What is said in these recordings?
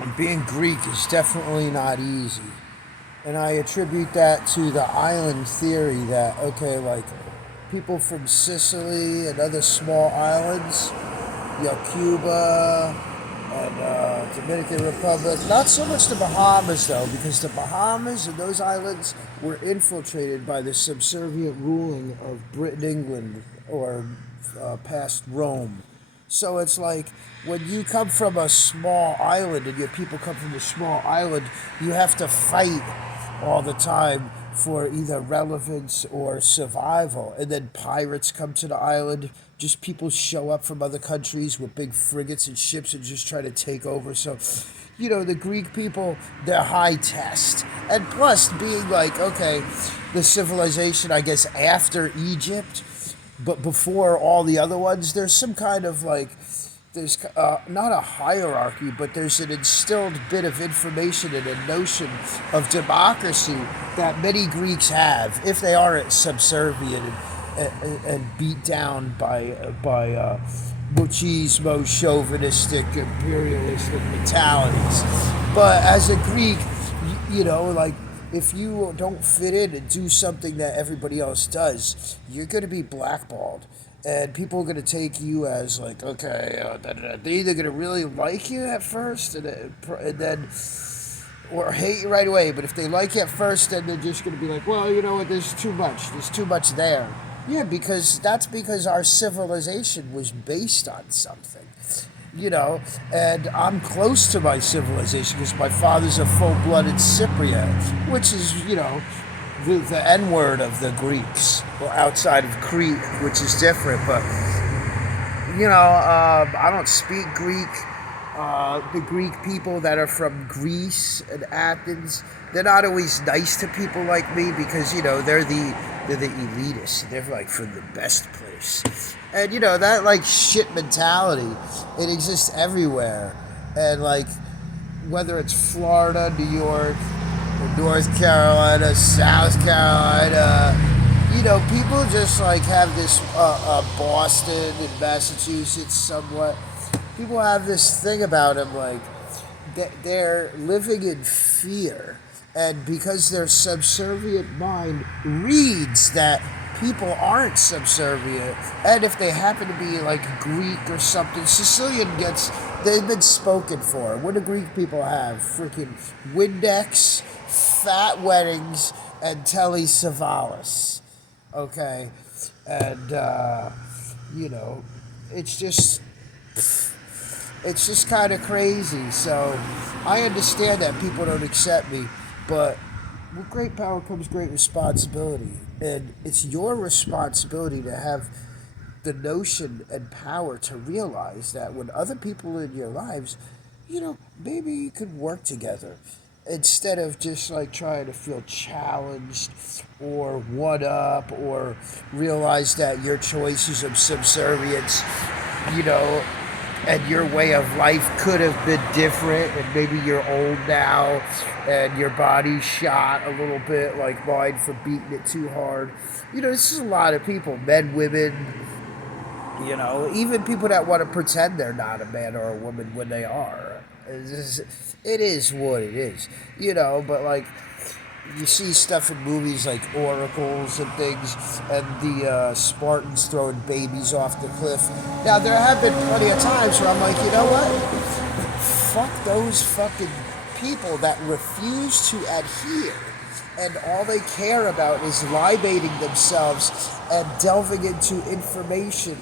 And being Greek is definitely not easy. And I attribute that to the island theory that, okay, like people from Sicily and other small islands, Cuba and Dominican Republic, not so much the Bahamas though, because the Bahamas and those islands were infiltrated by the subservient ruling of Britain, England, or past Rome. So it's like when you come from a small island and your people come from a small island, you have to fight all the time for either relevance or survival. And then pirates come to the island. Just people show up from other countries with big frigates and ships and just try to take over. So, the Greek people, they're high test. And plus, being like, okay, the civilization, I guess, after Egypt, but before all the other ones, there's some kind of like, there's not a hierarchy, but there's an instilled bit of information and a notion of democracy that many Greeks have, if they aren't subservient and beat down by machismo, chauvinistic, imperialistic mentalities. But as a Greek, like if you don't fit in and do something that everybody else does, you're going to be blackballed. And people are going to take you as like, okay, they're either going to really like you at first and then, or hate you right away. But if they like you at first, then they're just going to be like, well, you know what, there's too much. There's too much there. Yeah, because our civilization was based on something, and I'm close to my civilization because my father's a full-blooded Cypriot, which is, the N word of the Greeks, well, outside of Crete, which is different. But I don't speak Greek. The Greek people that are from Greece and Athens, they're not always nice to people like me because they're the elitists. They're like from the best place, and that like shit mentality. It exists everywhere, and like whether it's Florida, New York, North Carolina, South Carolina. People just like have this Boston and Massachusetts somewhat. People have this thing about them like they're living in fear, and because their subservient mind reads that people aren't subservient, and if they happen to be like Greek or something, Sicilian gets they've been spoken for. What do Greek people have? Freaking Windex, fat weddings, and Telly Savalas. Okay, and you know, it's just it's just kind of crazy. So I understand that people don't accept me, but with great power comes great responsibility. And it's your responsibility to have the notion and power to realize that when other people in your lives, maybe you could work together instead of just like trying to feel challenged or one up or realize that your choices of subservience, you know, and your way of life could have been different, and maybe you're old now and your body's shot a little bit like mine for beating it too hard. This is a lot of people, men, women, even people that want to pretend they're not a man or a woman when they are. It is what it is, but like you see stuff in movies like oracles and things, and the Spartans throwing babies off the cliff. Now, there have been plenty of times where I'm like, you know what? Fuck those fucking people that refuse to adhere. And all they care about is libating themselves and delving into information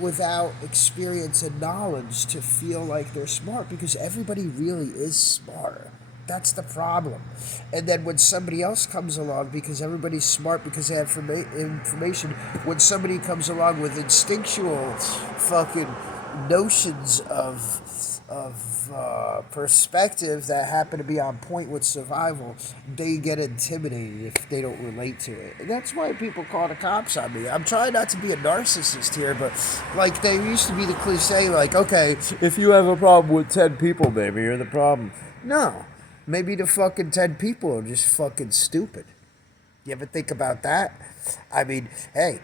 without experience and knowledge to feel like they're smart, because everybody really is smart. That's the problem. And then when somebody else comes along, because everybody's smart because they have information, when somebody comes along with instinctual fucking notions of perspective that happen to be on point with survival, they get intimidated if they don't relate to it. And that's why people call the cops on me. I'm trying not to be a narcissist here, but like there used to be the cliche, like, okay, if you have a problem with 10 people, maybe you're the problem. No. Maybe the fucking 10 people are just fucking stupid. You ever think about that? I mean, hey,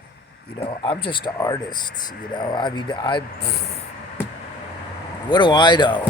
I'm just an artist, I mean, what do I know?